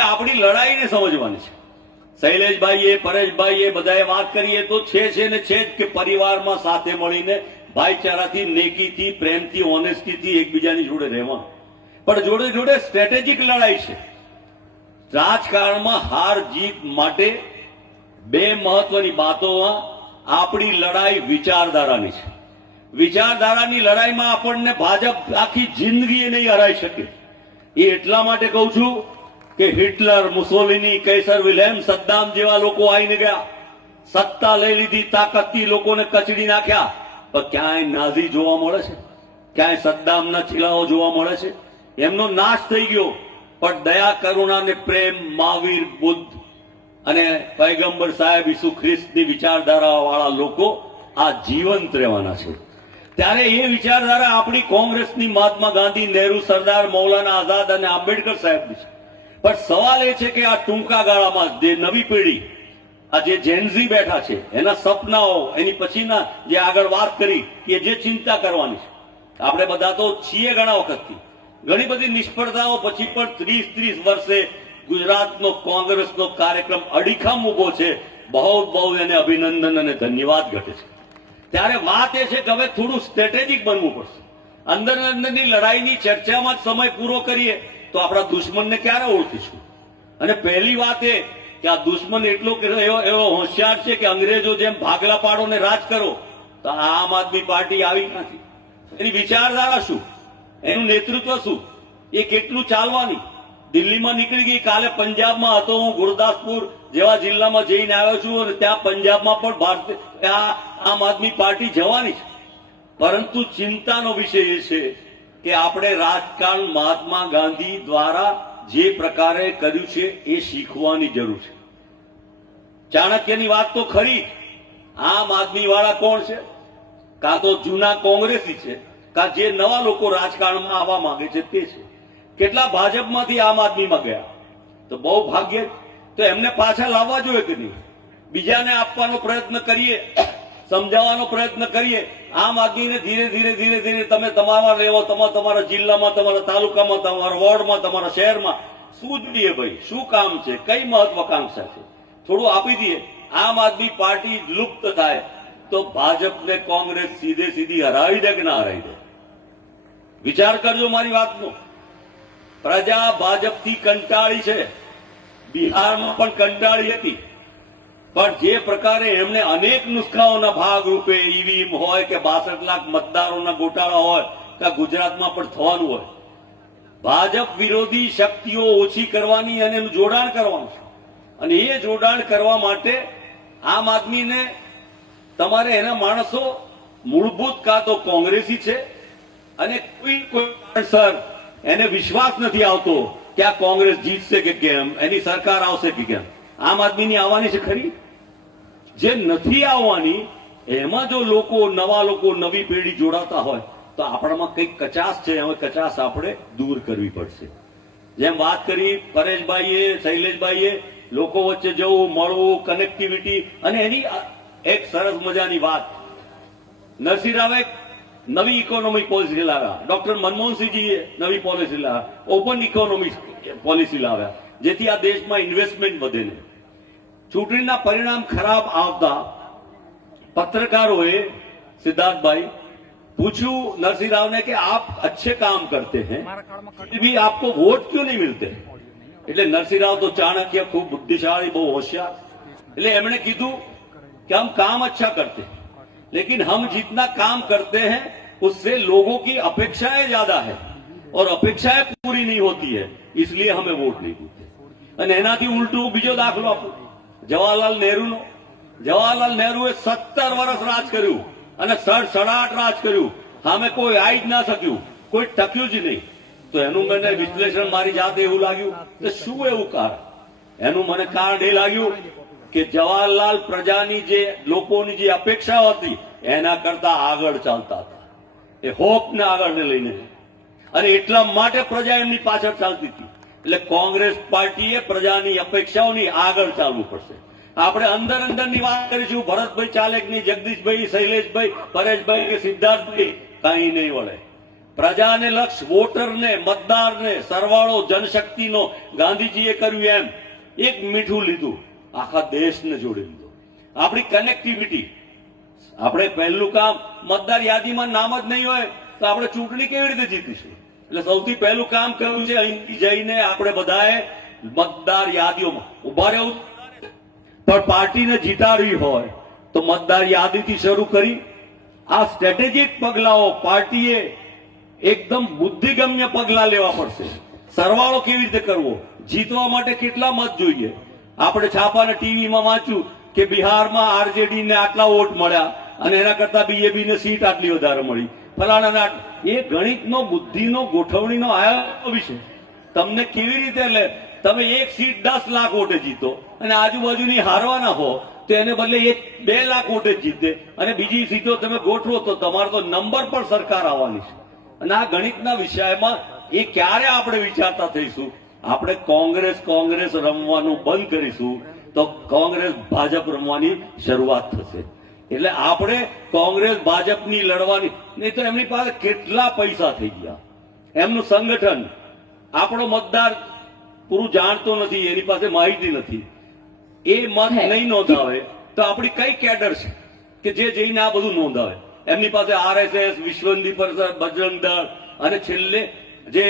એટલે આપણી લડાઈને સમજવાની છે. શૈલેષભાઈએ, પરેશભાઈએ બધાએ વાત કરીએ તો છે ને છે જ કે પરિવારમાં સાથે મળીને ભાઈચારાથી, નેકીથી, પ્રેમથી, ઓનેસ્ટીથી એકબીજાની જોડે રહેવાનું. પણ જોડે જોડે સ્ટ્રેટેજિક લડાઈ છે. રાજકારણમાં હાર જીત માટે બે મહત્વની બાતોમાં આપણી લડાઈ વિચારધારાની છે. વિચારધારાની લડાઈમાં આપણને ભાજપ આખી જિંદગી નહીં હરાઈ શકે. એ એટલા માટે કહું છું કે હિટલર, મુસોલિની, કૈસર વિલેમ, સદ્દામ જેવા લોકો આવીને ગયા, સત્તા લઈ લીધી, તાકાતથી લોકોને કચડી નાખ્યા. પણ ક્યાંય નાઝી જોવા મળે છે? ક્યાંય સદ્દામના ચીલાઓ જોવા મળે છે? એમનો નાશ થઈ ગયો. પણ દયા, કરુણા ને પ્રેમ, મહાવીર, બુદ્ધ અને પૈગંબર સાહેબ ઈસુ ખ્રિસ્તની વિચારધારા વાળા લોકો આ જીવંત રહેવાના છે. ત્યારે એ વિચારધારા આપણી કોંગ્રેસની, મહાત્મા ગાંધી, નહેરુ, સરદાર, મૌલાના આઝાદ અને આંબેડકર સાહેબની છે. પણ સવાલ એ છે કે આ ટૂંકા ગાળામાં જે નવી પેઢી, આ જે જેનઝી બેઠા છે, એના સપનાઓ, એની પછીના જે આગળ વાત કરી કે જે ચિંતા કરવાની છે. આપણે બધા તો છીએ ઘણા વખતથી, ઘણી બધી નિષ્ફળતાઓ પછી પણ 30 વર્ષે ગુજરાતનો કોંગ્રેસનો કાર્યક્રમ અડીખમ ઉભો છે. બહુ એને અભિનંદન અને ધન્યવાદ ઘટે છે. ત્યારે વાત એ છે કે હવે થોડું સ્ટ્રેટેજિક બનવું પડશે. અંદરની લડાઈની ચર્ચામાં જ સમય પૂરો કરીએ તો આપણા દુશ્મનને ક્યારે ઓળખીશું? અને પહેલી વાત એ કે આ દુશ્મન એટલો એવો હોશિયાર છે કે અંગ્રેજો જેમ ભાગલા પાડો ને રાજ કરો, તો આમ આદમી પાર્ટી આવી નથી. એની વિચારધારા શું, એનું નેતૃત્વ શું, એ કેટલું ચાલવાની. દિલ્હીમાં નીકળી ગઈ, કાલે પંજાબમાં હતો હું, ગુરદાસપુર જેવા જિલ્લામાં જઈને આવ્યો છું અને ત્યાં પંજાબમાં પણ આમ આદમી પાર્ટી જવાની છે. પરંતુ ચિંતાનો વિષય એ છે કે આપણે રાજકારણ મહાત્મા ગાંધી દ્વારા જે પ્રકારે કર્યું છે એ શીખવાની જરૂર છે. ચાણક્યની વાત તો ખરી. આમ આદમી વાળા કોણ છે? કાં તો જૂના કોંગ્રેસી છે, કાં જે નવા લોકો રાજકારણમાં આવવા માંગે છે તે છે. કેટલા ભાજપમાંથી આમ આદમીમાં ગયા? તો બહુ ભાગ્ય. તો એમને પાછા લાવવા જોઈએ કે નહીં? બીજાને આપવાનો પ્રયત્ન કરીએ, સમજાવવાનો પ્રયત્ન કરીએ. આમ આદમીને ધીરે ધીરે તમે તમારા લેવો, તમારા જિલ્લામાં, તમારા તાલુકામાં, તમારા વોર્ડમાં, તમારા શહેરમાં શું જોઈએ ભાઈ, શું કામ છે, કઈ મહત્વાકાંક્ષા છે, થોડું આપી દઈએ. આમ આદમી પાર્ટી લુપ્ત થાય તો ભાજપને કોંગ્રેસ સીધી હરાવી દે કે ના હરાવી દે? વિચાર કરજો મારી વાતનો. પ્રજા ભાજપથી કંટાળી છે. બિહારમાં પણ કંટાળી હતી. પણ જે પ્રકારે એમણે અનેક નુસ્ખાઓના ભાગરૂપે ઈવીએમ હોય કે 62 લાખ મતદારોના ગોટાળા હોય કે ગુજરાતમાં પણ થવાનું હોય, ભાજપ વિરોધી શક્તિઓ ઓછી કરવાની અને એનું જોડાણ કરવાનું છે. અને એ જોડાણ કરવા માટે આમ આદમીને તમારે એના માણસો મૂળભૂત કાં તો કોંગ્રેસી છે અને કોઈ કારણસર એને વિશ્વાસ નથી આવતો કે આ કોંગ્રેસ જીતશે કે કેમ, એની સરકાર આવશે કે કેમ. આમ આદમીની આવવાની છે ખરી? જે નથી આવવાની એમાં જો લોકો, નવા લોકો, નવી પેઢી જોડાતા હોય તો આપણામાં કંઈક કચાશ છે. હવે કચાશ આપણે દૂર કરવી પડશે. જેમ વાત કરી પરેશભાઈએ, શૈલેષભાઈએ, લોકો વચ્ચે જવું, મળવું, કનેક્ટિવિટી, અને એની એક સરસ મજાની વાત, નરસિંહ રાવે નવી ઇકોનોમિક પોલિસી લાવ્યા, ડોક્ટર મનમોહનસિંહજીએ નવી પોલિસી લાવ્યા, ઓપન ઇકોનોમિક પોલિસી લાવ્યા, જેથી આ દેશમાં ઇન્વેસ્ટમેન્ટ વધે ને. ચૂંટણીના પરિણામ ખરાબ આવતા પત્રકારોએ સિદ્ધાર્થભાઈ પૂછ્યું નરસિંહ રાવને કે આપ अच्छे काम करते हैं फिर भी आपको वोट क्यों नहीं मिलते? એટલે નરસિંહ રાવ તો ચાણક્ય, ખૂબ બુદ્ધિશાળી, બહુ હોશિયાર. એટલે એમણે કીધું कि हम काम अच्छा करते हैं लेकिन हम जितना काम करते हैं उससे लोगों की अपेक्षाएं ज्यादा है और अपेक्षाएं पूरी नहीं होती है, इसलिए हमें वोट नहीं मिलते. અને એનાથી ઉલટું બીજો દાખલો આપો, જવાહરલાલ નહેરુનો. જવાહરલાલ નહેરુએ 17 વર્ષ રાજ કર્યું અને સડસડાટ રાજ કર્યું. સામે કોઈ આવી જ ના શક્યું, કોઈ ટક્યું જ નહીં. તો એનું મને વિશ્લેષણ મારી જાતે એવું લાગ્યું કે શું એવું કારણ? એનું મને કારણ એ લાગ્યું કે જવાહરલાલ પ્રજાની જે, લોકોની જે અપેક્ષાઓ હતી એના કરતા આગળ ચાલતા હતા. એ હોપને આગળને લઈને, અને એટલા માટે પ્રજા એમની પાછળ ચાલતી હતી. એટલે કોંગ્રેસ પાર્ટીએ પ્રજાની અપેક્ષાઓની આગળ ચાલવું પડશે. આપણે અંદરની વાત કરીશું, ભરતભાઈ ચાલે કે નહીં, જગદીશભાઈ, શૈલેષભાઈ, પરેશભાઈ કે સિદ્ધાર્થભાઈ, કઈ નહીં વળે. પ્રજાને લક્ષ વોટરને મતદારને સરવાળો જનશક્તિનો ગાંધીજીએ કર્યું એમ એક મીઠું લીધું, આખા દેશને જોડી લીધો. આપણી કનેક્ટિવિટી. આપણે પહેલું કામ, મતદાર યાદીમાં નામ જ નહીં હોય તો આપણે ચૂંટણી કેવી રીતે જીતીશું? એટલે સૌથી પહેલું કામ કર્યું છે અહીંથી જઈને આપણે બધાએ મતદાર યાદીઓમાં ઉભા રહેવું. પણ પાર્ટીને જીતાડવી હોય તો મતદાર યાદીથી શરૂ કરી આ સ્ટ્રેટેજિક પગલાઓ પાર્ટીએ એકદમ બુદ્ધિગમ્ય પગલા લેવા પડશે. સરવાળો કેવી રીતે કરવો, જીતવા માટે કેટલા મત જોઈએ? આપણે છાપાને ટીવીમાં વાંચ્યું કે બિહારમાં આરજેડી ને આટલા વોટ મળ્યા અને એના કરતા બીજેપી ને સીટ આટલી વધારે મળી, ફલાણા. એ ગણિતનો બુદ્ધિનો ગોઠવણીનો આયો વિષય. તમને કેવી રીતે લે, તમે એક સીટ 10 લાખ વોટે જીતો અને આજુબાજુની હારવાના હો તો એને બદલે 2 લાખ વોટે જીતે અને બીજી સીટો તમે ગોઠવો તો તમારો તો નંબર પણ સરકાર આવવાની છે. અને આ ગણિતના વિષયમાં એ ક્યારે આપણે વિચારતા થઈશું? આપણે કોંગ્રેસ રમવાનું બંધ કરીશું તો કોંગ્રેસ ભાજપ રમવાની શરૂઆત થશે. એટલે આપણે કોંગ્રેસ ભાજપની લડવાની નહીં તો એમની પાસે કેટલા પૈસા થઈ ગયા, એમનું સંગઠન. આપણો મતદાર પૂરું જાણતો નથી, એની પાસે માહિતી નથી, એ મત નહીં નોંધાવે તો આપણી કઈ કેડર છે કે જે જઈને આ બધું નોંધાવે? એમની પાસે આરએસએસ, વિશ્વ હિન્દી પરિષદ, બજરંગ દળ અને છેલ્લે જે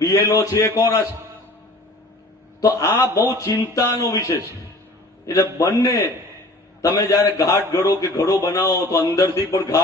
બીએલઓ છે એ કોના છે? તો આ બહુ ચિંતાનો વિષય છે. એટલે બંને, તમે જયારે ઘાટ ઘડો કે ઘડો બનાવો તો અંદરથી પણ ઘાટ